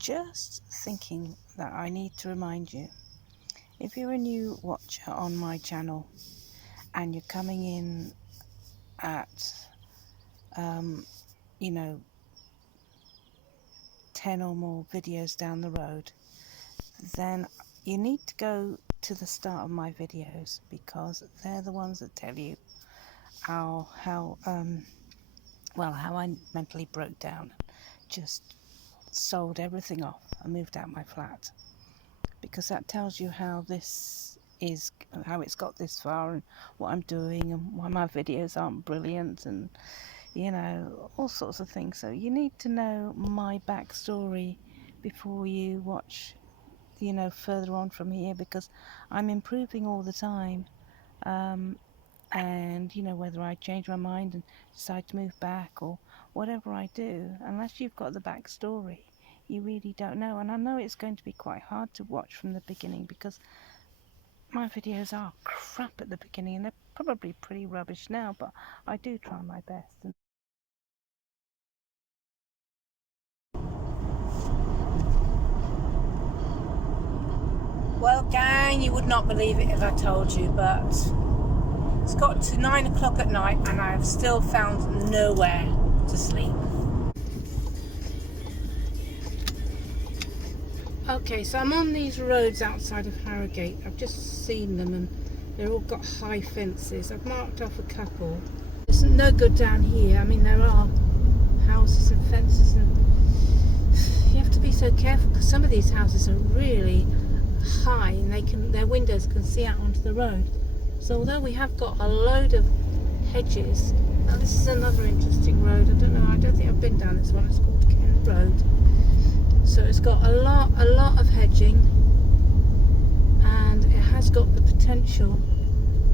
just thinking that I need to remind you, if you're a new watcher on my channel and you're coming in at you know, 10 or more videos down the road, then you need to go to the start of my videos, because they're the ones that tell you how I mentally broke down, just sold everything off and moved out my flat, because that tells you how this is, how it's got this far, and what I'm doing, and why my videos aren't brilliant, and you know, all sorts of things. So you need to know my backstory before you watch, you know, further on from here, because I'm improving all the time. And you know, whether I change my mind and decide to move back or whatever I do, unless you've got the backstory, you really don't know. And I know it's going to be quite hard to watch from the beginning, because my videos are crap at the beginning, and they're probably pretty rubbish now, but I do try my best. And well, gang, you would not believe it if I told you, but it's got to 9 o'clock at night and I have still found nowhere to sleep. Okay, so I'm on these roads outside of Harrogate. I've just seen them and they're all got high fences. I've marked off a couple. It's no good down here. I mean, there are houses and fences, and you have to be so careful, because some of these houses are really high and their windows can see out onto the road. So although we have got a load of hedges, now this is another interesting road. I don't think I've been down this one. It's called Kent Road. So it's got a lot of hedging, and it has got the potential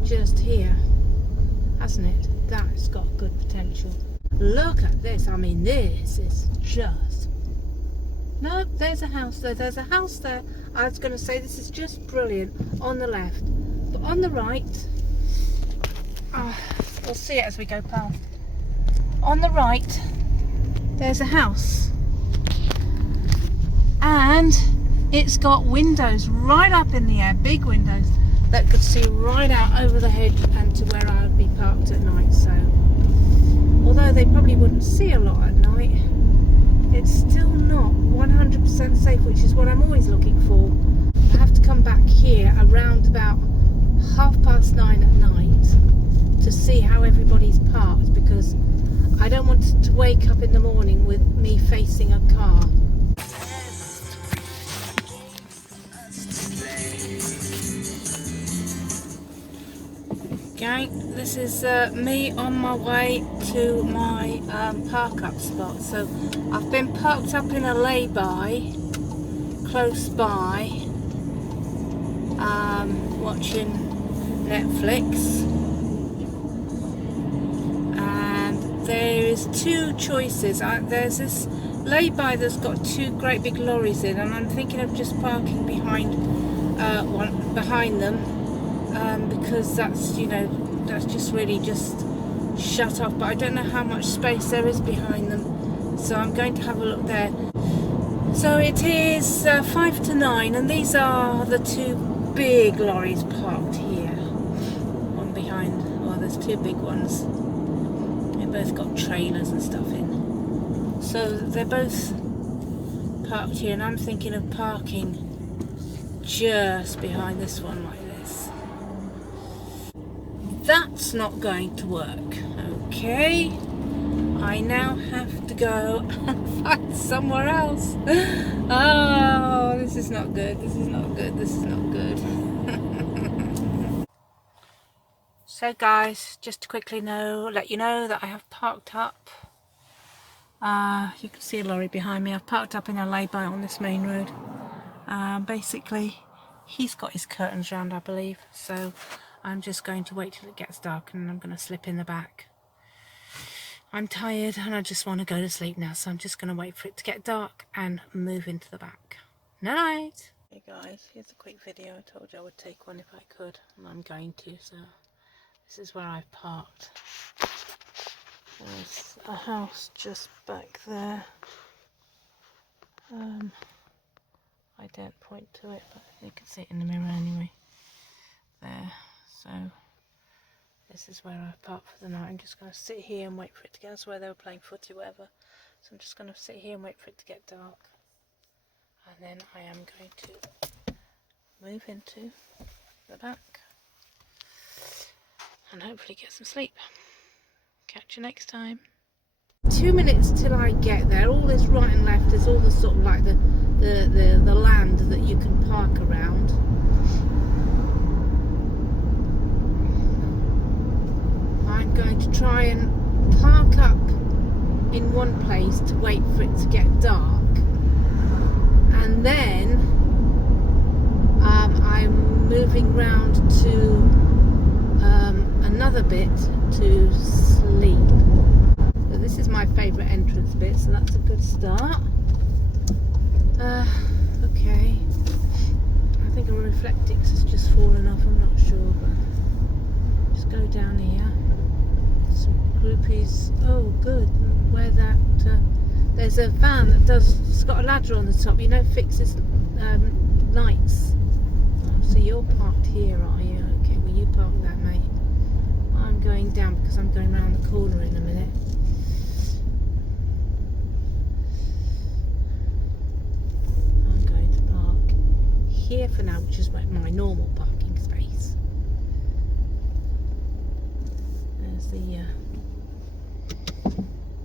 just here, hasn't it? That's got good potential. Look at this. I mean, this is just... No, there's a house there. There's a house there. I was going to say this is just brilliant on the left. But on the right, we'll see it as we go past. On the right, there's a house. And it's got windows right up in the air, big windows, that could see right out over the hedge and to where I would be parked at night. So, although they probably wouldn't see a lot at night, it's still not 100% safe, which is what I'm always looking for. I have to come back here around about 9:30 at night to see how everybody's parked, because I don't want to wake up in the morning with me facing a car. Okay, this is me on my way to my park up spot. So I've been parked up in a lay-by close by, watching Netflix, and there is two choices. There's this lay-by that's got two great big lorries in, and I'm thinking of just parking behind them. Because that's, you know, that's just really just shut off, but I don't know how much space there is behind them, so I'm going to have a look there. So it is 5 to 9, and these are the two big lorries parked here. One behind, well, there's two big ones. They both got trailers and stuff in. So they're both parked here, and I'm thinking of parking just behind this one like this. That's not going to work. Okay, I now have to go and find somewhere else. Oh, this is not good. This is not good. This is not good. So guys, just to quickly let you know that I have parked up. You can see a lorry behind me. I've parked up in a lay-by on this main road. Basically, he's got his curtains round, I believe, so I'm just going to wait till it gets dark and I'm going to slip in the back. I'm tired and I just want to go to sleep now, so I'm just going to wait for it to get dark and move into the back. Night! Hey guys, here's a quick video. I told you I would take one if I could, and I'm going to. So this is where I've parked. There's a house just back there. I don't point to it, but you can see it in the mirror anyway. There. So this is where I park for the night. I'm just going to sit here and wait for it to get. That's where they were playing footy, whatever. So I'm just going to sit here and wait for it to get dark, and then I am going to move into the back and hopefully get some sleep. Catch you next time. 2 minutes till I get there. All this right and left is all the sort of like the land that you can park around. I'm going to try and park up in one place to wait for it to get dark, and then I'm moving round to another bit to sleep. So this is my favourite entrance bit, so that's a good start. Okay, I think a reflectix has just fallen off, I'm not sure, but just go down here. Some groupies. Oh good, where that there's a van that it's got a ladder on the top, you know, fixes lights. Oh, so you're parked here, are you? Okay, well you park there, mate. I'm going down because I'm going round the corner in a minute. I'm going to park here for now, which is my normal parking space.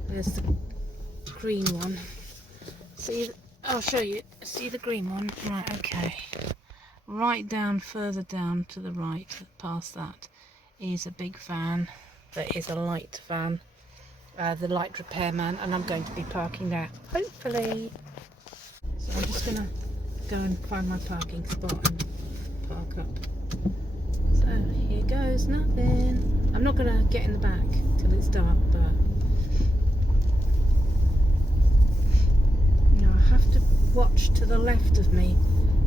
There's the green one. See, I'll show you. See the green one? Right, okay. Right down, further down to the right, past that, is a big van that is a Lite van, the Lite repairman, and I'm going to be parking there, hopefully. So I'm just going to go and find my parking spot and park up. So here goes nothing. I'm not going to get in the back till it's dark, but I have to watch to the left of me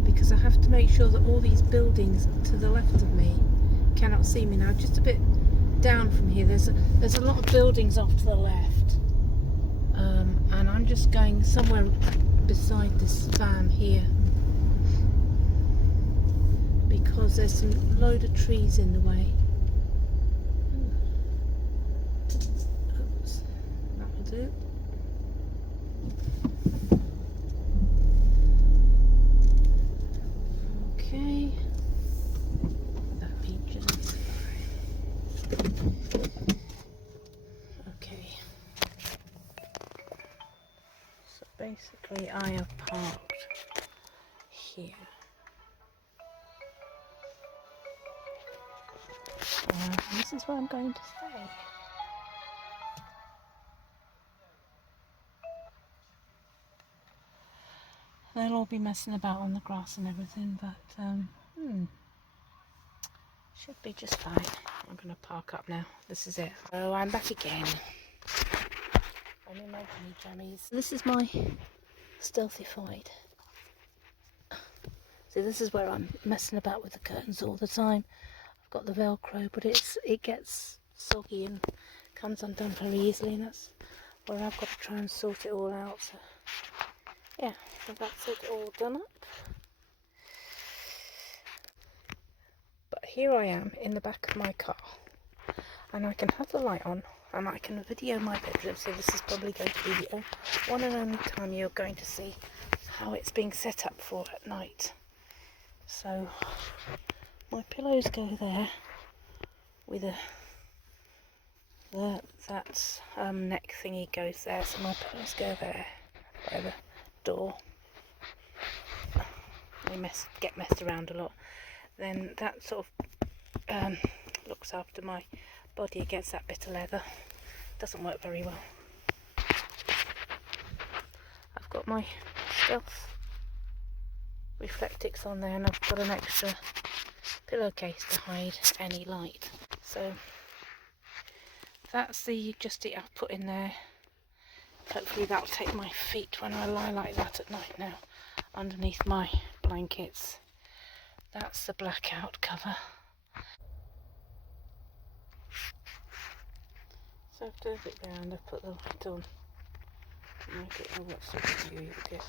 because I have to make sure that all these buildings to the left of me cannot see me now. Just a bit down from here, there's a lot of buildings off to the left, and I'm just going somewhere beside this van here because there's some load of trees in the way. Oops, that'll do. Okay, that be just fine. Okay, so basically I have parked here. This is where I'm going to stay. They'll all be messing about on the grass and everything, but should be just fine. I'm going to park up now. This is it. So I'm back again. I'm in my jammies. This is my stealthified. See, this is where I'm messing about with the curtains all the time. I've got the Velcro, but it gets soggy and comes undone very easily, and that's where I've got to try and sort it all out. So yeah, so that's it all done up. But here I am in the back of my car, and I can have the light on and I can video my bedroom. So this is probably going to be the one and only time you're going to see how it's being set up for at night. So my pillows go there with that neck thingy goes there, so my pillows go there by the door. They get messed around a lot. Then that sort of looks after my body against that bit of leather. Doesn't work very well. I've got my stealth reflectix on there, and I've got an extra pillowcase to hide any light. So that's the adjusty I've put in there. Hopefully that'll take my feet when I lie like that at night now, underneath my blankets. That's the blackout cover. So I've turned it round, I've put the light on to make it what sort of view you get.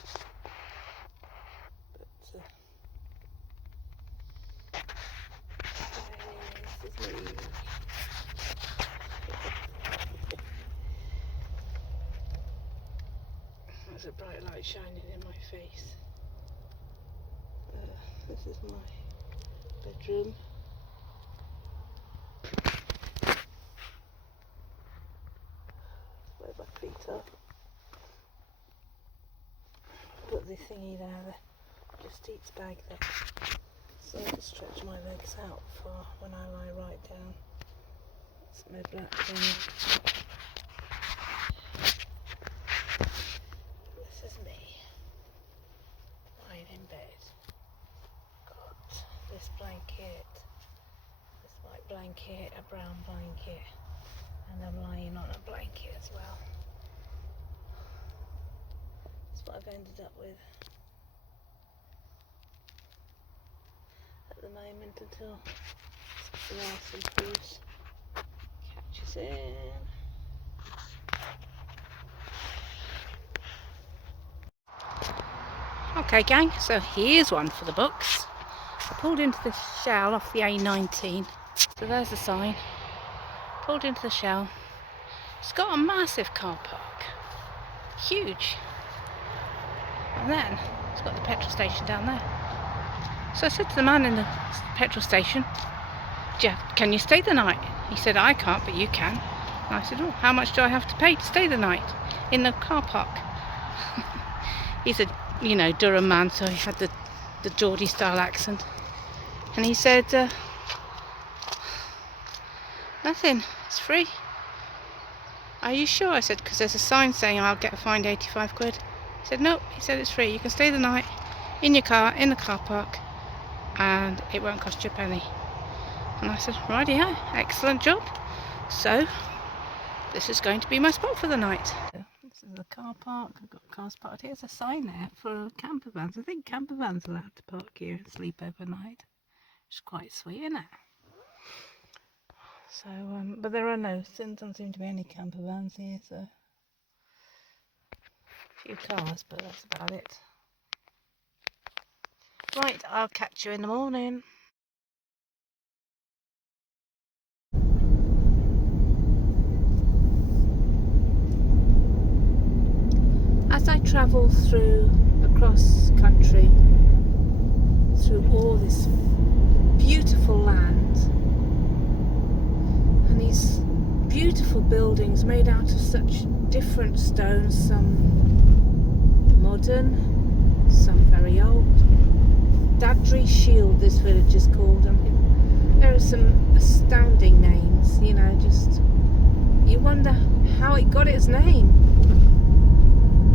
But is me. There's a bright light shining in my face. This is my bedroom. Where my feet are. Put the thingy there, the just eats bag there. So I just stretch my legs out for when I lie right down. It's my black thing. This is me, lying in bed. Got this blanket, this white blanket, a brown blanket, and I'm lying on a blanket as well. That's what I've ended up with at the moment until the else improves. Catches in. Okay gang, so here's one for the books. Pulled into the shell off the A19. So there's the sign. Pulled into the shell. It's got a massive car park. Huge. And then it's got the petrol station down there. So I said to the man in the petrol station, Jeff, can you stay the night? He said, I can't, but you can. And I said, oh, how much do I have to pay to stay the night in the car park? He's a, Durham man, so he had the Geordie style accent. And he said, nothing, it's free. Are you sure? I said, because there's a sign saying I'll get fined 85 quid. He said, no, he said it's free. You can stay the night in your car, in the car park, and it won't cost you a penny. And I said, rightio, excellent job. So, this is going to be my spot for the night. This is the car park. I've got cars parked here. There's a sign there for camper vans. I think camper vans are allowed to park here and sleep overnight. It's quite sweet, isn't it? So, but there are doesn't seem to be any camper vans here, so a few cars, but that's about it. Right, I'll catch you in the morning. As I travel across country, through all this beautiful land, and these beautiful buildings made out of such different stones, some modern, some very old. Dadry Shield, this village is called. I mean, there are some astounding names, just you wonder how it got its name.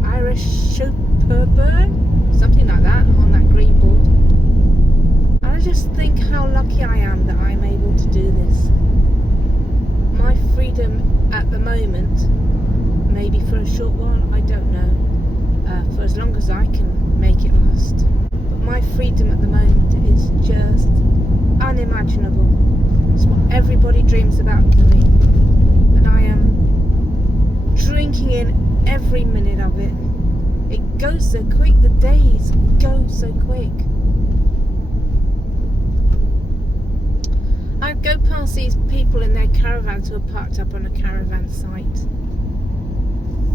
Irish Superburn, something like that, on that green board. And I just think how lucky I am that I'm able to do this. My freedom at the moment, maybe for a short while, I don't know, for as long as I can make it last. But my freedom at the moment is just unimaginable. It's what everybody dreams about doing. And I am drinking in every minute of it. It goes so quick, the days go so quick. I go past these people in their caravans who are parked up on a caravan site,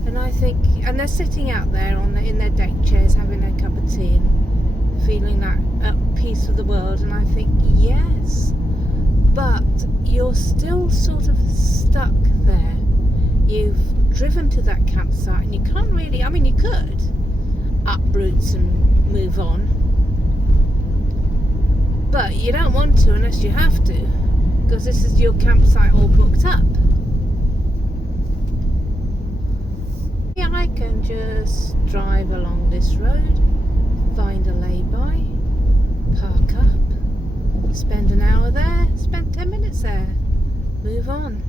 and I think, and they're sitting out there in their deck chairs having their cup of tea and feeling that at peace with the world, and I think, yes, but you're still sort of stuck there. You've driven to that campsite and you can't really, I mean you could uproot and move on, but you don't want to unless you have to, because this is your campsite all booked up. Yeah, I can just drive along this road, find a lay-by, park up, spend an hour there, spend 10 minutes there, move on.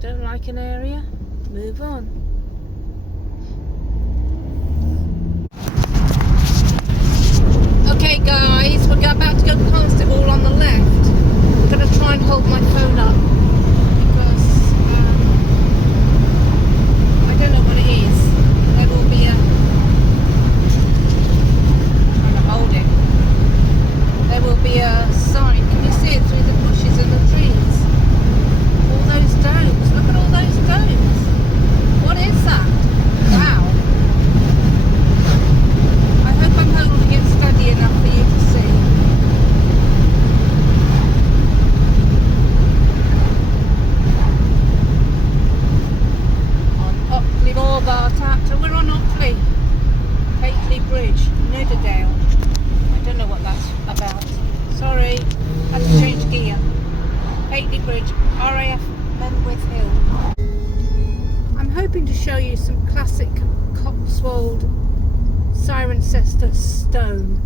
Don't like an area, move on. Okay guys, we're about to go past it all on the left. I'm going to try and hold my phone up because I don't know what it is. There will be a... I'm trying to hold it. There will be a sign. Can you see it through the bushes and the show you some classic Cotswold Cirencester stone,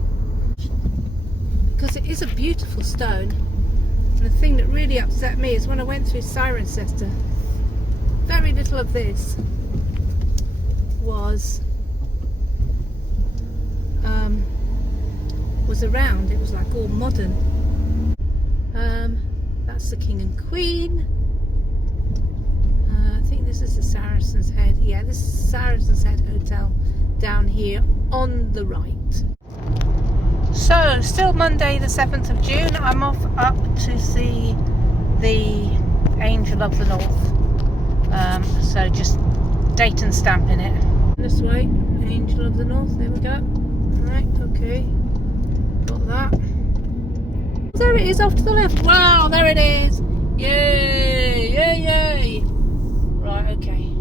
because it is a beautiful stone. And the thing that really upset me is when I went through Cirencester, very little of this was around. It was like all modern. That's the King and Queen. I think this is the Saracen's Head. Yeah, this is Saracen's Head Hotel down here on the right. So, still Monday the 7th of June. I'm off up to see the Angel of the North. So just date and stamping it. This way, Angel of the North. There we go. Right, okay. Got that. There it is off to the left. Wow, there it is. Yay, yay, yay. Right, okay.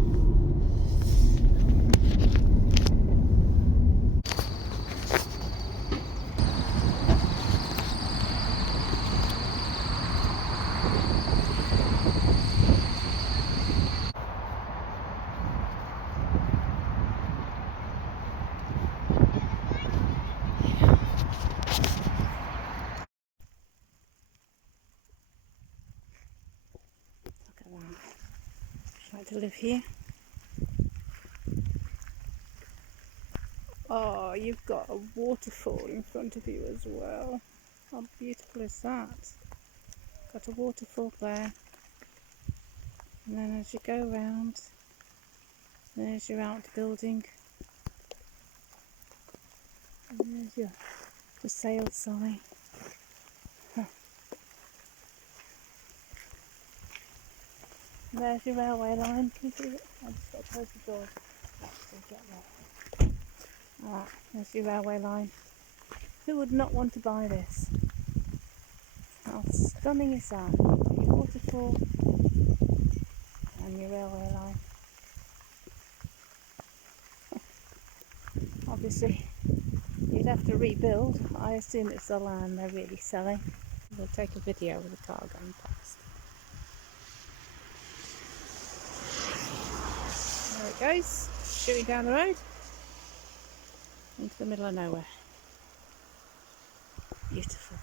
To live here. Oh, you've got a waterfall in front of you as well. How beautiful is that? Got a waterfall there, and then as you go around, there's your outbuilding, and there's your for sale sign. There's your railway line. Can you see it? I've just got to close the door. Actually get there. Alright, there's your railway line. Who would not want to buy this? How stunning is that? Your waterfall and your railway line. Obviously, you'd have to rebuild. I assume it's the land they're really selling. We'll take a video with the car going past. There it goes, shooting down the road into the middle of nowhere. Beautiful.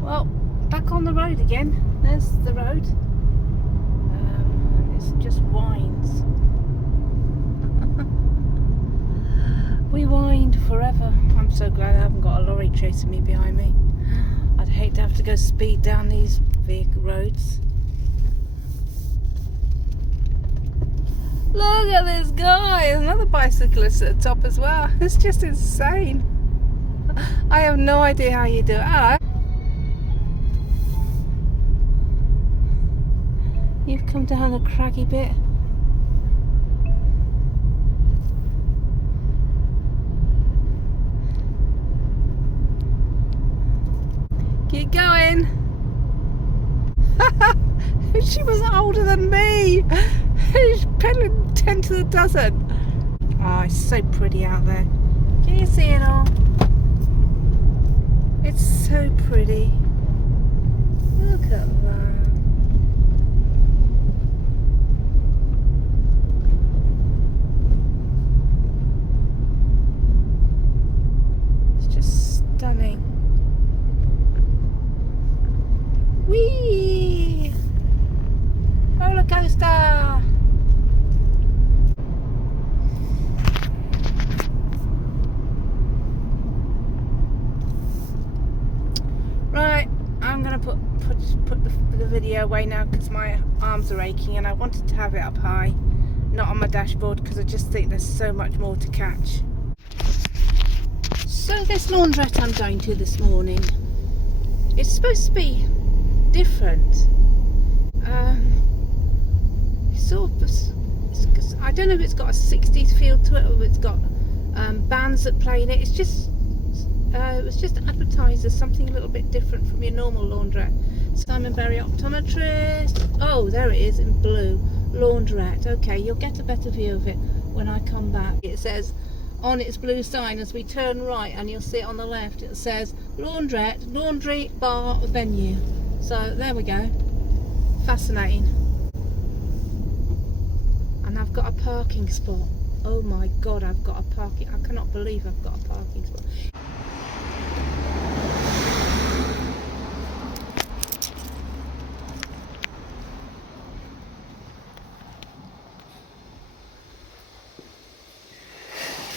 Well, back on the road again. There's the road. It just winds. We wind forever. I'm so glad I haven't got a lorry chasing me behind me. I'd hate to have to go speed down these vehicle roads. Look at this guy, another bicyclist at the top as well. It's just insane. I have no idea how you do it. Hello. You've come down a craggy bit. Keep going. She was older than me. She's pedaling 10 to the dozen. Oh, it's so pretty out there. Can you see it all? It's so pretty. Look at that. It's just stunning. Whee! Roller coaster! Right, I'm going to put the video away now because my arms are aching and I wanted to have it up high, not on my dashboard, because I just think there's so much more to catch. So this launderette I'm going to this morning, it's supposed to be different. I don't know if it's got a 60s feel to it or if it's got bands that play in it. It's just it was just advertised as something a little bit different from your normal launderette. Simon Berry optometrist. Oh, there it is in blue. Launderette. Okay, you'll get a better view of it when I come back. It says on its blue sign as we turn right, and you'll see it on the left, it says launderette, laundry, bar, venue. So there we go. Fascinating. I've got a parking spot. Oh my god, I've got a parking. I cannot believe I've got a parking spot.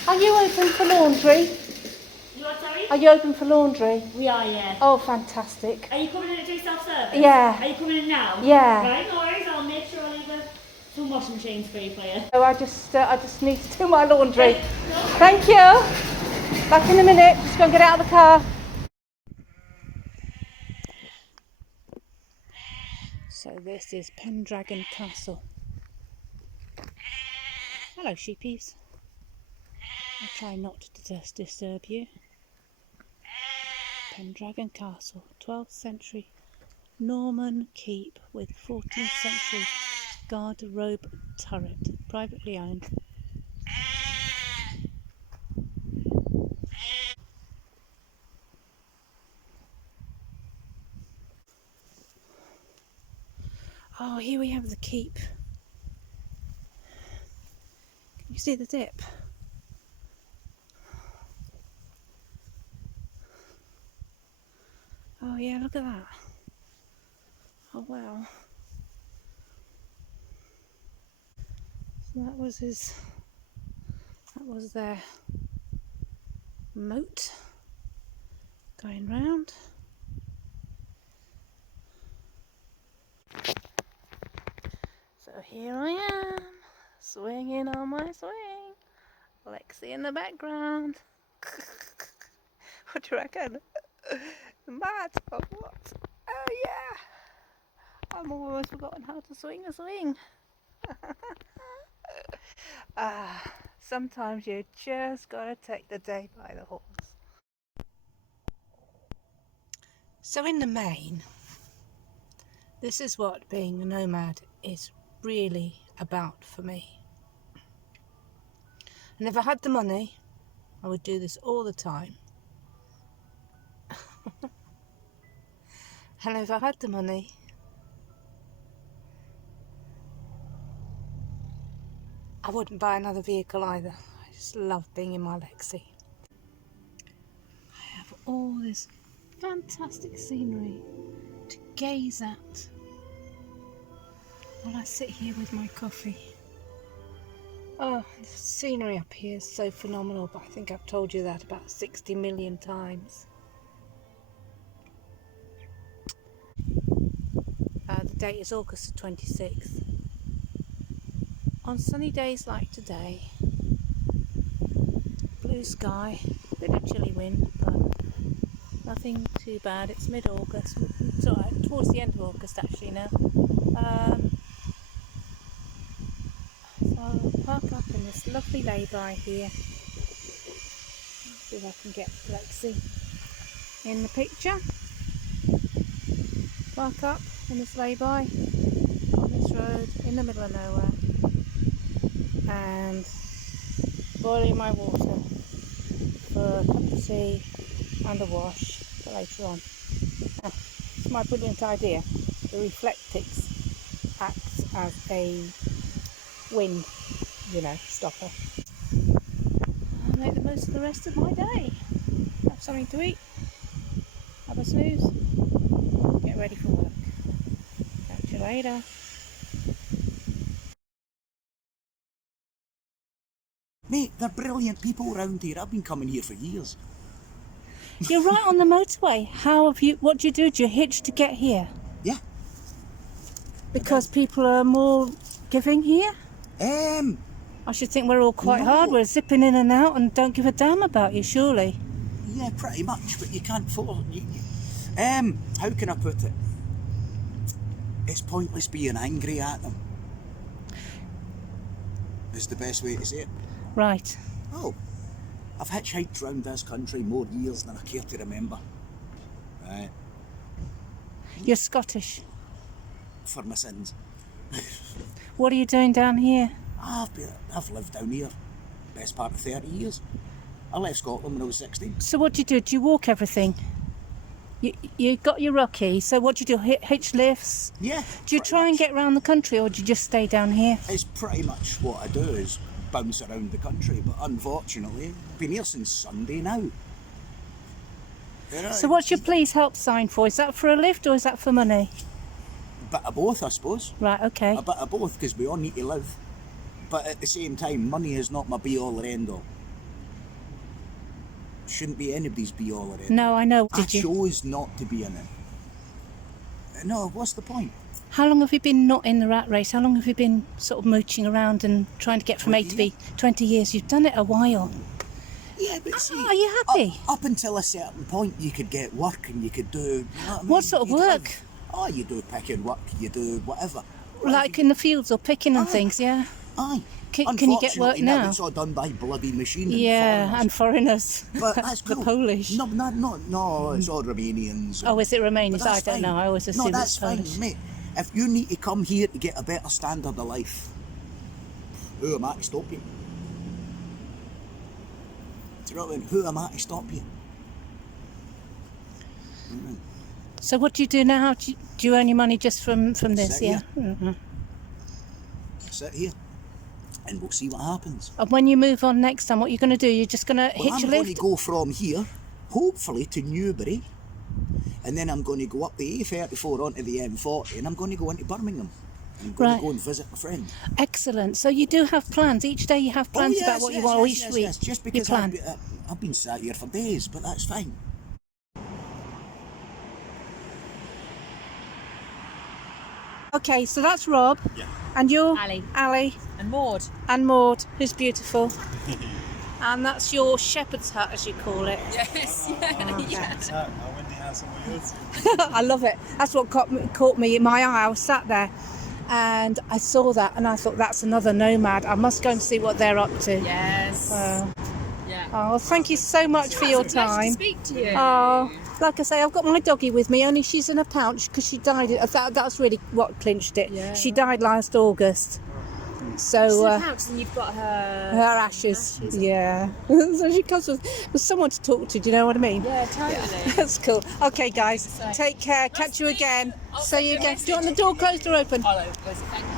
Are you open for laundry? You are, sorry? Are you open for laundry? We are, yeah. Oh, fantastic. Are you coming in to do self-service? Yeah. Are you coming in now? Yeah. Right, no worries. I'll make sure I leave some washing machines free for you. So I just need to do my laundry. Thank you. Back in a minute. Just go and get out of the car. So this is Pendragon Castle. Hello, sheepies. I'll try not to disturb you. Pendragon Castle, 12th century Norman keep with 14th century garde-robe turret, privately owned. Oh, here we have the keep. Can you see the dip? Oh yeah, look at that. Oh wow. So that was their moat going round. So here I am, swinging on my swing. Lexi in the background. What do you reckon? Mad or what? Oh yeah! I've almost forgotten how to swing a swing. Sometimes you just gotta take the day by the horse. So in the main, this is what being a nomad is really about for me. And if I had the money, I would do this all the time. And if I had the money, I wouldn't buy another vehicle either. I just love being in my Lexi. I have all this fantastic scenery to gaze at while I sit here with my coffee. Oh, the scenery up here is so phenomenal, but I think I've told you that about 60 million times. The date is August the 26th. On sunny days like today, blue sky, a bit of chilly wind, but nothing too bad. It's mid-August, it's alright, towards the end of August actually now. So I'll park up in this lovely lay-by here. See if I can get Lexi in the picture. Park up in this lay-by on this road in the middle of nowhere, and boiling my water for a cup of tea and a wash for later on. It's my brilliant idea. The reflectix acts as a wind, stopper. I'll make the most of the rest of my day. Have something to eat, have a snooze, get ready for work. Catch you later. Mate, they're brilliant people around here. I've been coming here for years. You're right on the motorway. What do you do? Do you hitch to get here? Yeah. Because people are more giving here? I should think we're all quite hard. We're zipping in and out and don't give a damn about you, surely. Yeah, pretty much, but you can't follow. How can I put it? It's pointless being angry at them. Is the best way to say it. Right. Oh, I've hitchhiked round this country more years than I care to remember. Right. You're Scottish. For my sins. What are you doing down here? I've lived down here best part of 30 years. I left Scotland when I was 16. So what do? Do you walk everything? You got your Rocky, so what do you do? Hitch lifts? Yeah. Do you try and get around the country, or do you just stay down here? It's pretty much what I do, is bounce around the country, but unfortunately, I've been here since Sunday now. You know, So what's your please help sign for? Is that for a lift or is that for money? a bit of both, I suppose. Right, okay. A bit of both, because we all need to live. But at the same time, money is not my be-all or end-all. Shouldn't be anybody's be-all or end-all. No, I know. I chose not to be in it. No, what's the point? How long have you been not in the rat race? How long have you been sort of mooching around and trying to get from A to B? 20 years. You've done it a while. Yeah, but see, Are you happy? Up until a certain point, you could get work and you could do... You know What sort of You'd work? live. Oh, you do picking work, you do whatever. Like in the fields or picking and Aye. things, yeah? Aye. Can you get work Unfortunately, now? It's all done by bloody machine. Yeah, and foreigners. But that's The cool. Polish. No, it's all Romanians. Oh, is it Romanians? But that's I don't fine. know. I always assume No, it's that's fine, Polish. mate. If you need to come here to get a better standard of life, who am I to stop you? Do you know what I mean? Who am I to stop you? So what do you do now? Do you earn your money just from this? Sit Yeah. here. Sit here and we'll see what happens. And when you move on next time, what are you going to do? You're just going to Well, hitch I'm a going to lift? go from here, hopefully, to Newbury, and then I'm going to go up the A34 onto the M40, and I'm going to go into Birmingham. I'm going Right. to go and visit my friend. Excellent. So you do have plans. Each day you have plans about what you want. Each week Just you because plan. I've been sat here for days, but that's fine. Okay, so that's Rob. Yeah. And you're Ali. Ali. And Maud. And Maud, who's beautiful. And that's your shepherd's hut, as you call it. Yes, yeah. I love it. That's what caught me in my eye. I was sat there and I saw that and I thought, that's another Nomad. I must go and see what they're up to. Yes. Yeah. Oh, thank you so much for your It's a pleasure time. to speak to you. Oh, like I say, I've got my doggie with me, only she's in a pouch because she died. That's really what clinched it. Yeah. She died last August. So She's in a pouch and you've got her ashes. Yeah. So she comes with someone to talk to, do you know what I mean? Yeah, totally. That's cool. Okay, guys, take care. Catch you again. See you again. Do you want the door closed or open? Hello, thank you.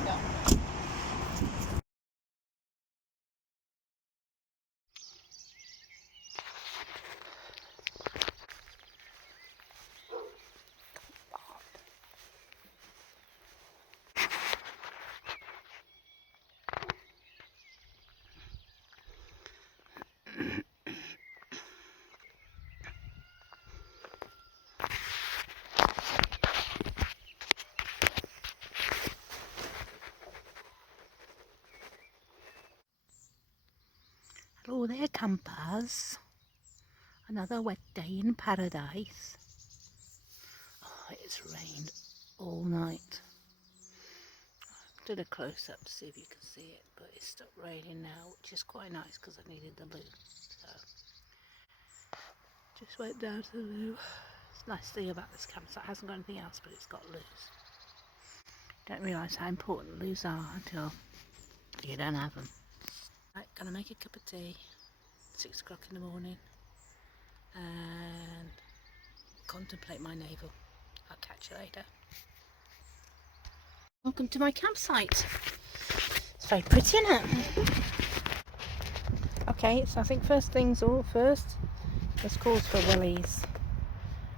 Hello there, campers. Another wet day in paradise. Oh, it's rained all night. I did a close up to see if you can see it, but it's stopped raining now, which is quite nice because I needed the loo. So, just went down to the loo. It's a nice thing about this campsite. It hasn't got anything else, but it's got loos. Don't realise how important loos are until you don't have them. Right, gonna make a cup of tea, 6 o'clock in the morning, and contemplate my navel. I'll catch you later. Welcome to my campsite. It's very pretty, isn't it? Okay, so I think first, there's calls for wellies,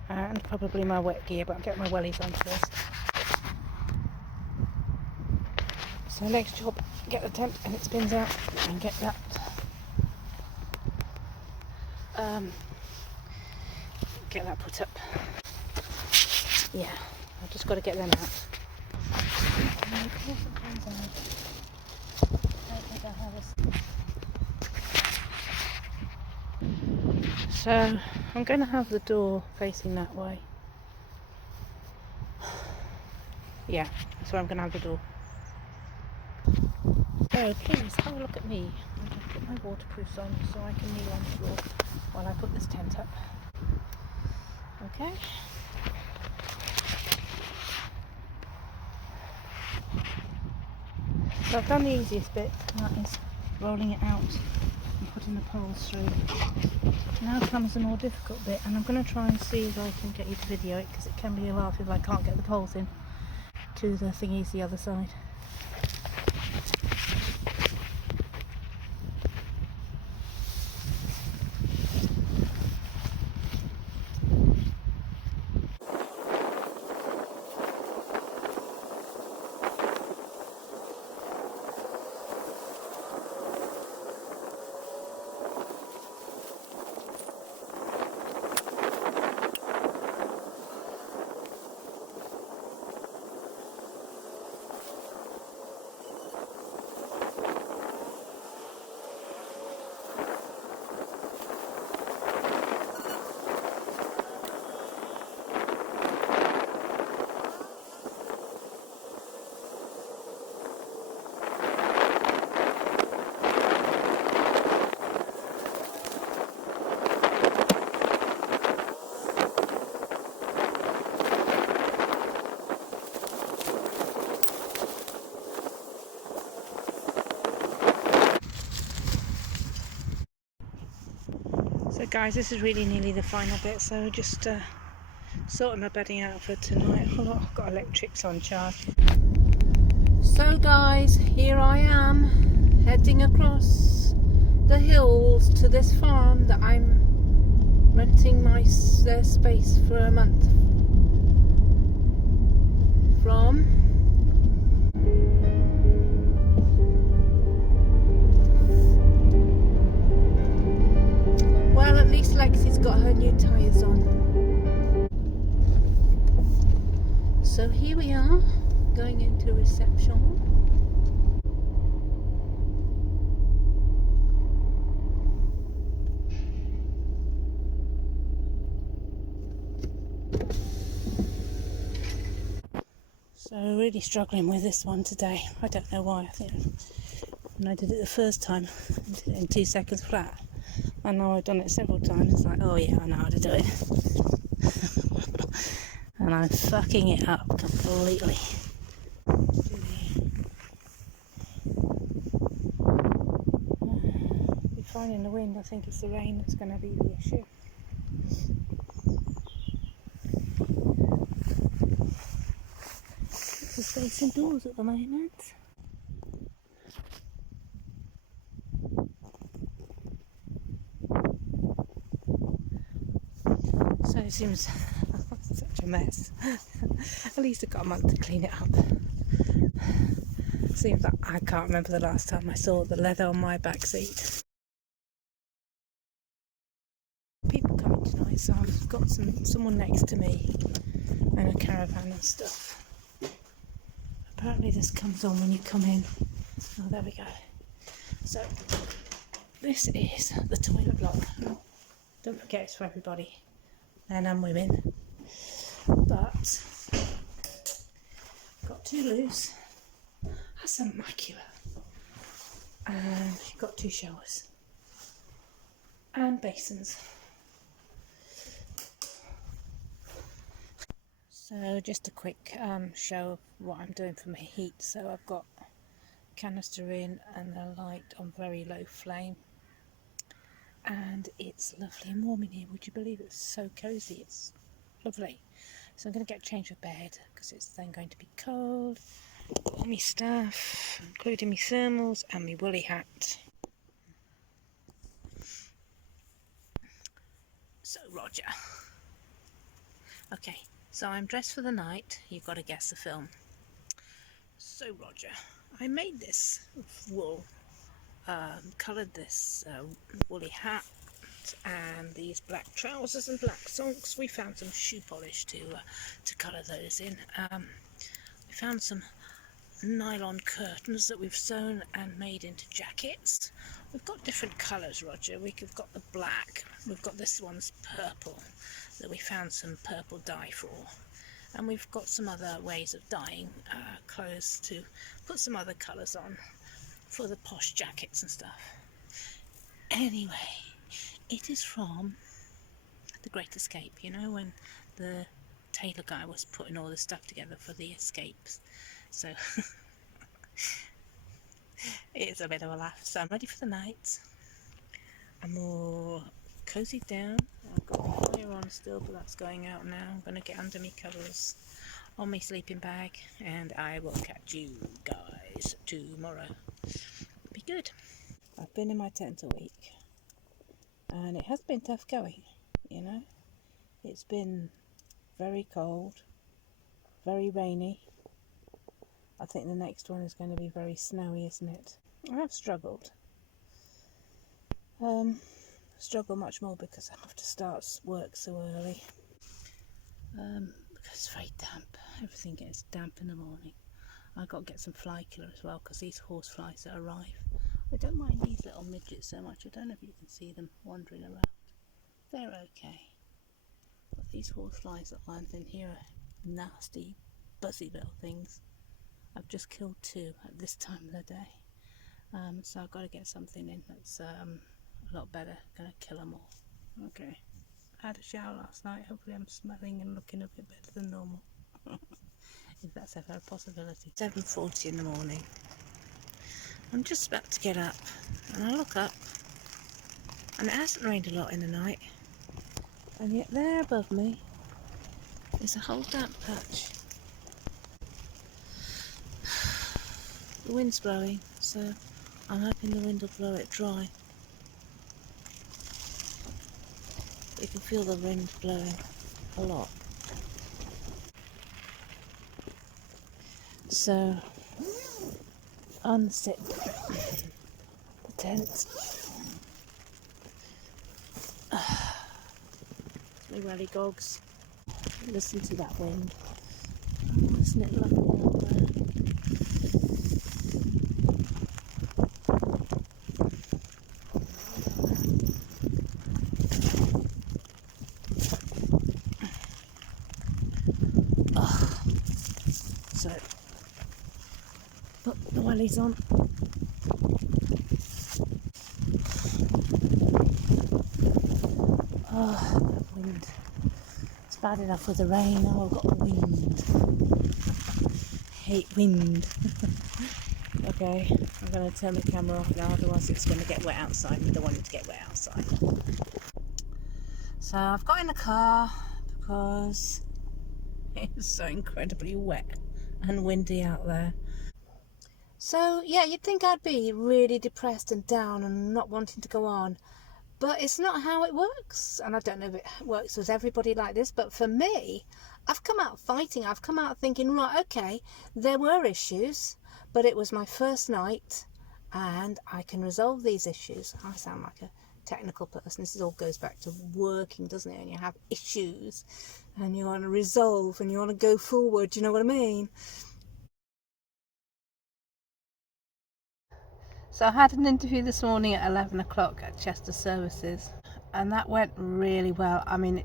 and probably my wet gear, but I'll get my wellies on first. So next job, get the tent and it spins out and get that put up. Yeah, I've just got to get them out. So I'm going to have the door facing that way. Yeah, that's where I'm going to have the door. So please have a look at me. I'm going to put my waterproofs on so I can kneel on the floor while I put this tent up. Okay. So I've done the easiest bit, and that is rolling it out and putting the poles through. Now comes the more difficult bit, and I'm going to try and see if I can get you to video it, because it can be a laugh if I can't get the poles in to the thingies the other side. So guys, this is really nearly the final bit, so just sorting my bedding out for tonight. Oh, I've got electrics on charge. So guys, here I am heading across the hills to this farm that I'm renting their space for a month from. Well, at least Lexi's got her new tyres on. So here we are, going into reception. So really struggling with this one today. I don't know why. I think when I did it the first time, I did it in 2 seconds flat. I know I've done it several times. It's like, oh yeah, I know how to do it. And I'm fucking it up completely. You're finding the wind. I think it's the rain that's going to be the issue. It's facing doors at the moment. So it seems such a mess. At least I've got a month to clean it up. Seems like I can't remember the last time I saw the leather on my back seat. People coming tonight, so I've got someone next to me and a caravan and stuff. Apparently this comes on when you come in. Oh, there we go. So this is the toilet block. Don't forget it's for everybody, men and women. But got two loos. That's immaculate. And you've got 2 showers and basins. So just a quick show of what I'm doing for my heat. So I've got canister in and a light on very low flame, and it's lovely and warm in here. Would you believe it's so cosy? It's lovely. So I'm going to get changed of bed because it's then going to be cold. All my stuff, including my thermals and my woolly hat. So Roger. Okay, so I'm dressed for the night. You've got to guess the film. So Roger, I made this wool, coloured this woolly hat and these black trousers and black socks. We found some shoe polish to colour those in. We found some nylon curtains that we've sewn and made into jackets. We've got different colours, Roger. We've got the black, we've got this one's purple that we found some purple dye for, and we've got some other ways of dyeing clothes to put some other colours on for the posh jackets and stuff. Anyway, it is from The Great Escape, you know, when the tailor guy was putting all this stuff together for the escapes. So it's a bit of a laugh. So I'm ready for the night. I'm all cozied down. I've got my fire on still, but that's going out now. I'm going to get under my covers on my sleeping bag, and I will catch you guys tomorrow. Be good. I've been in my tent a week, and it has been tough going, you know. It's been very cold, very rainy. I think the next one is going to be very snowy, isn't it? I have struggled. Struggle much more because I have to start work so early. Because it's very damp. Everything gets damp in the morning. I've got to get some fly killer as well, because these horse flies that arrive, I don't mind these little midgets so much. I don't know if you can see them wandering around. They're okay. But these horse flies that land in here are nasty, buzzy little things. I've just killed 2 at this time of the day. So I've got to get something in that's a lot better. Gonna kill them all. Okay. I had a shower last night. Hopefully I'm smelling and looking a bit better than normal. If that's ever a possibility. 7:40 in the morning. I'm just about to get up, and I look up, and it hasn't rained a lot in the night, and yet there above me is a whole damp patch. The wind's blowing, so I'm hoping the wind will blow it dry. You can feel the wind blowing a lot. So, unzip the tent. My welly gogs. Listen to that wind. Isn't it lovely out there? So, put the wellies on. Oh, that wind. It's bad enough with the rain, now I've got the wind. Hate wind. Okay, I'm going to turn the camera off now, otherwise it's going to get wet outside. I don't want it to get wet outside. So I've got in the car because it's so incredibly wet and windy out there. So yeah, you'd think I'd be really depressed and down and not wanting to go on, but it's not how it works. And I don't know if it works with everybody like this, but for me, I've come out fighting. I've come out thinking, right, okay, there were issues, but it was my first night and I can resolve these issues. I sound like a technical person. This all goes back to working, doesn't it? And you have issues and you want to resolve and you want to go forward. Do you know what I mean? So I had an interview this morning at 11 o'clock at Chester Services, and that went really well. I mean,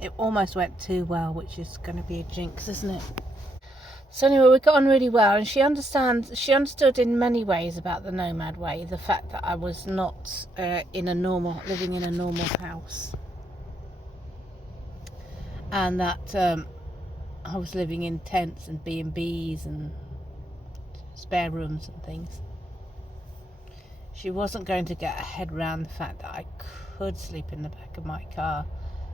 it almost went too well, which is going to be a jinx, isn't it? So anyway, we got on really well, and she understood in many ways about the Nomad way, the fact that I was not living in a normal house, and that I was living in tents and B&Bs and spare rooms and things. She wasn't going to get her head around the fact that I could sleep in the back of my car,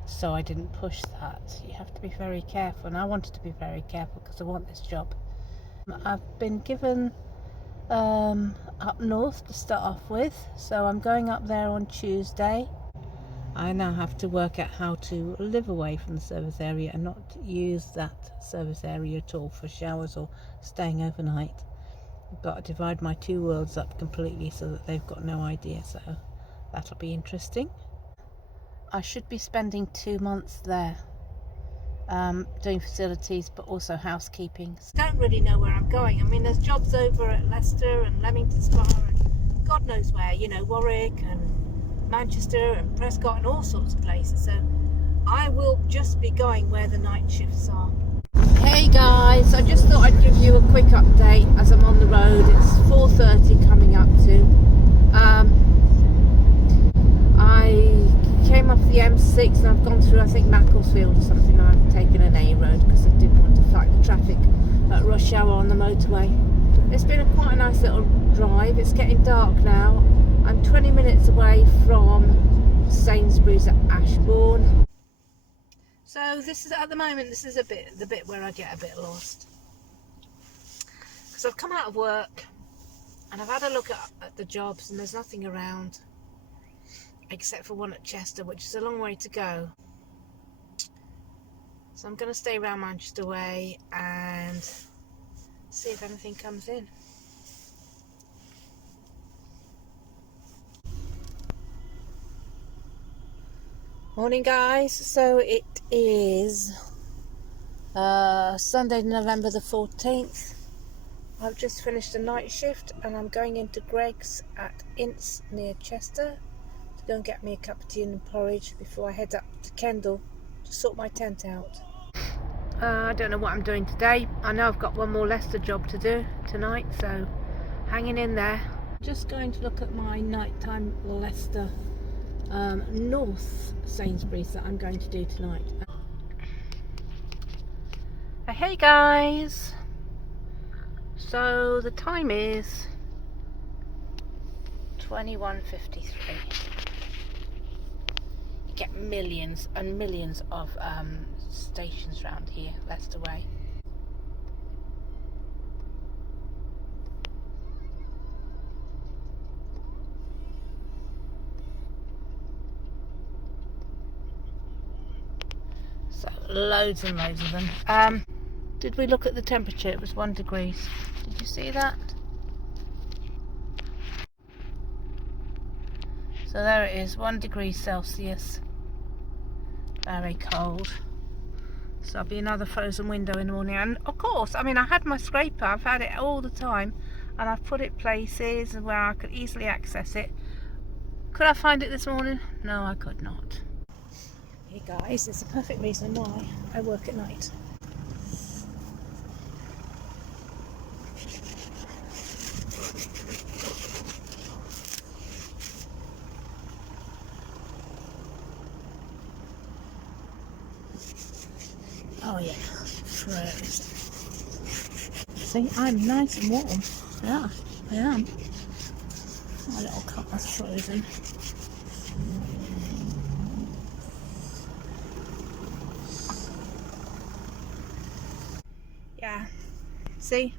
so I didn't push that. You have to be very careful, and I wanted to be very careful because I want this job. I've been given up north to start off with, so I'm going up there on Tuesday. I now have to work out how to live away from the service area and not use that service area at all for showers or staying overnight. I've got to divide my 2 worlds up completely so that they've got no idea, so that'll be interesting. I should be spending 2 months there, doing facilities but also housekeeping. Don't really know where I'm going. I mean, there's jobs over at Leicester and Leamington Spa and God knows where, you know, Warwick and Manchester and Prescott and all sorts of places, so I will just be going where the night shifts are. Hey guys, I just thought I'd give you a quick update as I'm on the road. It's 4:30 coming up to. I came off the M6 and I've gone through, I think, Macclesfield or something. I've taken an A road because I didn't want to fight the traffic at rush hour on the motorway. It's been quite a nice little drive. It's getting dark now. I'm 20 minutes away from Sainsbury's at Ashbourne. So this is, at the moment, this is the bit where I get a bit lost. Because I've come out of work and I've had a look at the jobs, and there's nothing around except for one at Chester, which is a long way to go. So I'm going to stay around Manchester way and see if anything comes in. Morning guys, so it is Sunday, November the 14th. I've just finished a night shift and I'm going into Greg's at Ince near Chester to go and get me a cup of tea and porridge before I head up to Kendal to sort my tent out. I don't know what I'm doing today. I know I've got one more Leicester job to do tonight, so hanging in there. Just going to look at my nighttime Leicester North Sainsbury's that I'm going to do tonight. Hey guys, so the time is 21:53. You get millions and millions of stations around here, Leicester way. So loads and loads of them. Did we look at the temperature? It was 1 degree. Did you see that? So there it is, 1 degree Celsius. Very cold. So there'll be another frozen window in the morning. And of course, I mean, I had my scraper. I've had it all the time, and I've put it places where I could easily access it. Could I find it this morning? No, I could not. Hey guys, it's a perfect reason why I work at night. Oh yeah, frozen. See, I'm nice and warm. Yeah, I am. My little cup is frozen. Yeah, see,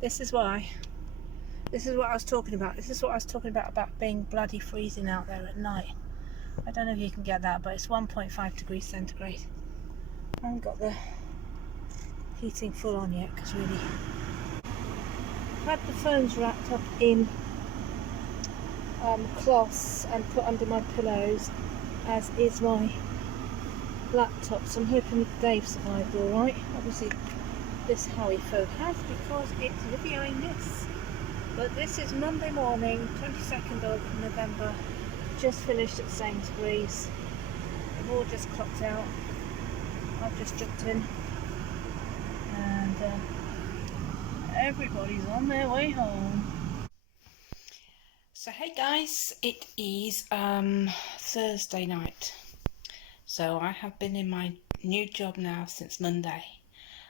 this is why. This is what I was talking about. This is what I was talking about being bloody freezing out there at night. I don't know if you can get that, but it's 1.5 degrees centigrade. I haven't got the heating full on yet because really I've had the phones wrapped up in cloths and put under my pillows, as is my laptop, so I'm hoping Dave survived alright. Obviously this Howie phone has, because it's videoing this. But this is Monday morning, 22nd of November. Just finished at Sainsbury's. We've all just clocked out. I've just jumped in, and everybody's on their way home. So hey guys, it is Thursday night. So I have been in my new job now since Monday,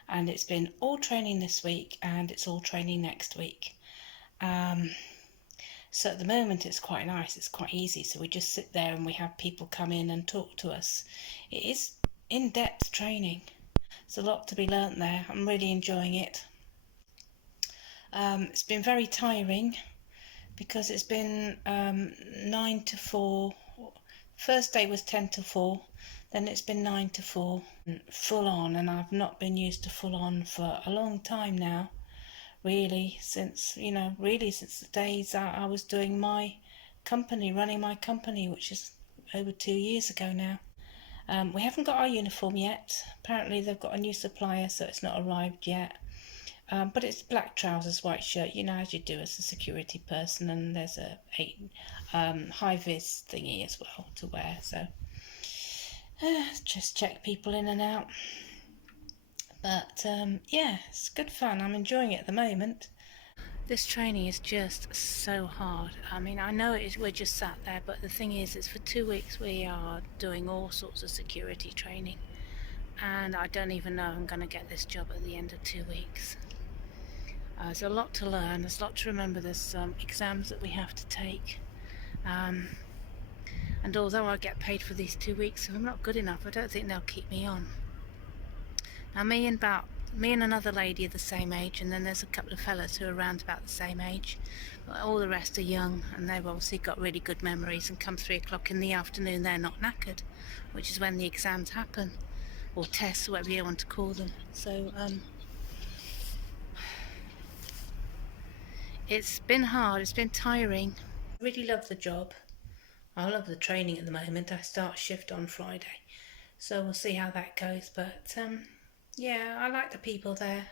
and it's been all training this week and it's all training next week. So at the moment it's quite nice, it's quite easy. So we just sit there and we have people come in and talk to us. It is in-depth training. There's a lot to be learnt there. I'm really enjoying it. It's been very tiring because it's been 9 to 4. First day was 10 to 4, then it's been 9 to 4, full on, and I've not been used to full on for a long time now. Really, since the days I was doing my company, running my company, which is over 2 years ago now. We haven't got our uniform yet. Apparently they've got a new supplier, so it's not arrived yet. But it's black trousers, white shirt, as you do as a security person, and there's a high-vis thingy as well to wear. So just check people in and out. But yeah, it's good fun. I'm enjoying it at the moment. This training is just so hard. I mean, I know we're just sat there, but the thing is, it's for 2 weeks we are doing all sorts of security training, and I don't even know if I'm going to get this job at the end of 2 weeks. There's a lot to learn, there's a lot to remember, there's some exams that we have to take. And although I get paid for these 2 weeks, if I'm not good enough, I don't think they'll keep me on. Now me and another lady are the same age, and then there's a couple of fellas who are around about the same age. But all the rest are young, and they've obviously got really good memories, and come 3 o'clock in the afternoon they're not knackered, which is when the exams happen, or tests, whatever you want to call them. So it's been hard, it's been tiring. I really love the job. I love the training at the moment. I start shift on Friday, so we'll see how that goes. But yeah, I like the people there.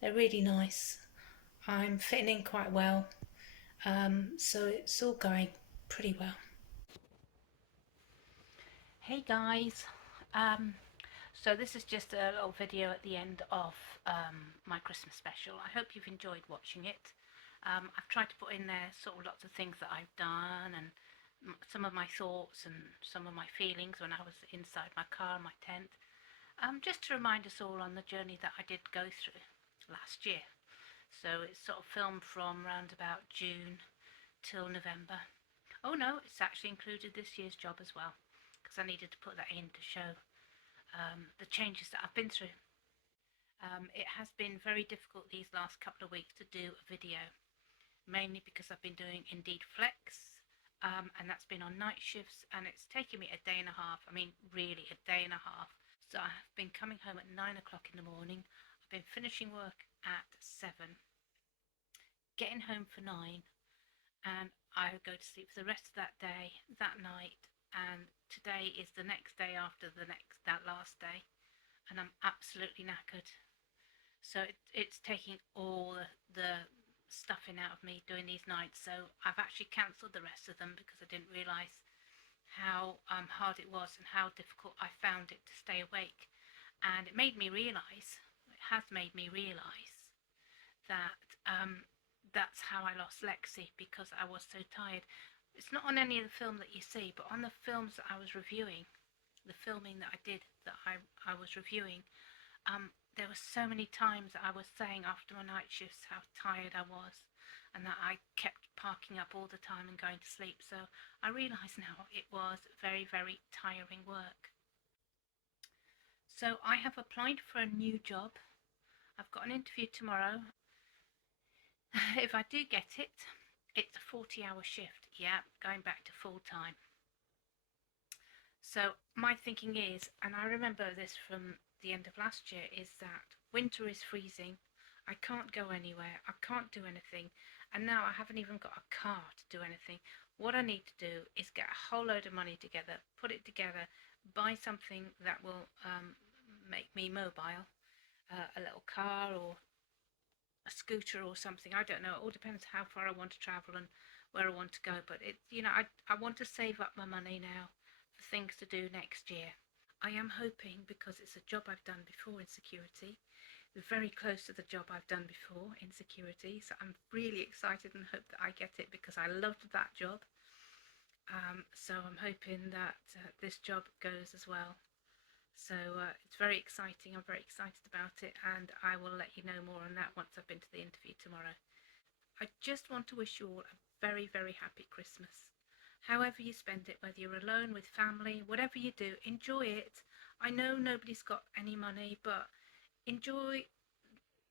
They're really nice. I'm fitting in quite well, so it's all going pretty well. Hey guys, so this is just a little video at the end of my Christmas special. I hope you've enjoyed watching it. I've tried to put in there sort of lots of things that I've done, and some of my thoughts and some of my feelings when I was inside my car, my tent, just to remind us all on the journey that I did go through last year. So it's sort of filmed from around about June till November. Oh no, it's actually included this year's job as well, because I needed to put that in to show the changes that I've been through. It has been very difficult these last couple of weeks to do a video, mainly because I've been doing Indeed Flex, and that's been on night shifts, and it's taken me a day and a half. I mean, really a day and a half. So I have been coming home at 9 o'clock in the morning. I've been finishing work at 7, getting home for 9, and I would go to sleep for the rest of that day, that night, and today is the next day after that last day, and I'm absolutely knackered. So it's taking all the stuffing out of me doing these nights. So I've actually cancelled the rest of them because I didn't realise how hard it was and how difficult I found it to stay awake. And it made me realise, it has made me realise that that's how I lost Lexi, because I was so tired. It's not on any of the film that you see, but on the films that I was reviewing, the filming that I did that I was reviewing, there were so many times that I was saying after my night shifts how tired I was, and that I kept parking up all the time and going to sleep. So I realise now it was very, very tiring work. So I have applied for a new job. I've got an interview tomorrow. If I do get it, it's a 40-hour shift. Yeah, going back to full time. So my thinking is, and I remember this from the end of last year, is that winter is freezing. I can't go anywhere. I can't do anything. And now I haven't even got a car to do anything. What I need to do is get a whole load of money together, put it together, buy something that will make me mobile, a little car or a scooter or something. I don't know. It all depends how far I want to travel and where I want to go. But it, I want to save up my money now for things to do next year. I am hoping, because it's a job I've done before in security, very close to the job I've done before in security. So I'm really excited and hope that I get it, because I loved that job. So I'm hoping that this job goes as well. So it's very exciting. I'm very excited about it, and I will let you know more on that once I've been to the interview tomorrow. I just want to wish you all a very, very happy Christmas. However you spend it, whether you're alone, with family, whatever you do, enjoy it. I know nobody's got any money, but enjoy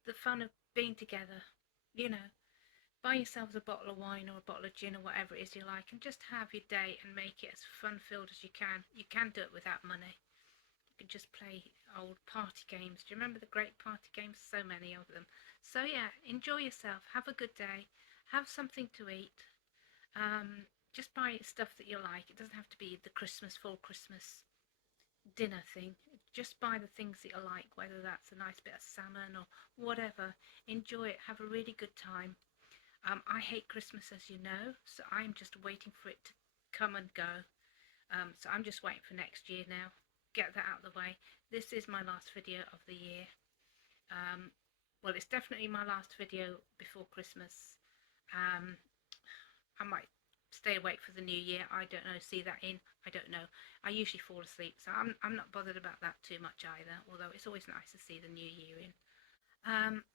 the fun of being together. Buy yourselves a bottle of wine or a bottle of gin or whatever it is you like, and just have your day and make it as fun-filled as you can. You can do it without money. You can just play old party games. Do you remember the great party games? So many of them. So yeah, enjoy yourself. Have a good day. Have something to eat. Just buy stuff that you like. It doesn't have to be the full Christmas dinner thing. Just buy the things that you like, whether that's a nice bit of salmon or whatever. Enjoy it. Have a really good time. I hate Christmas, as you know, so I'm just waiting for it to come and go. So I'm just waiting for next year now. Get that out of the way. This is my last video of the year. Well, it's definitely my last video before Christmas. I might stay awake for the new year. I don't know. See that in? I don't know. I usually fall asleep, so I'm not bothered about that too much either, although it's always nice to see the new year in.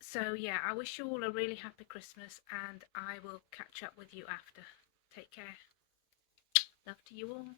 So yeah, I wish you all a really happy Christmas, and I will catch up with you after. Take care. Love to you all.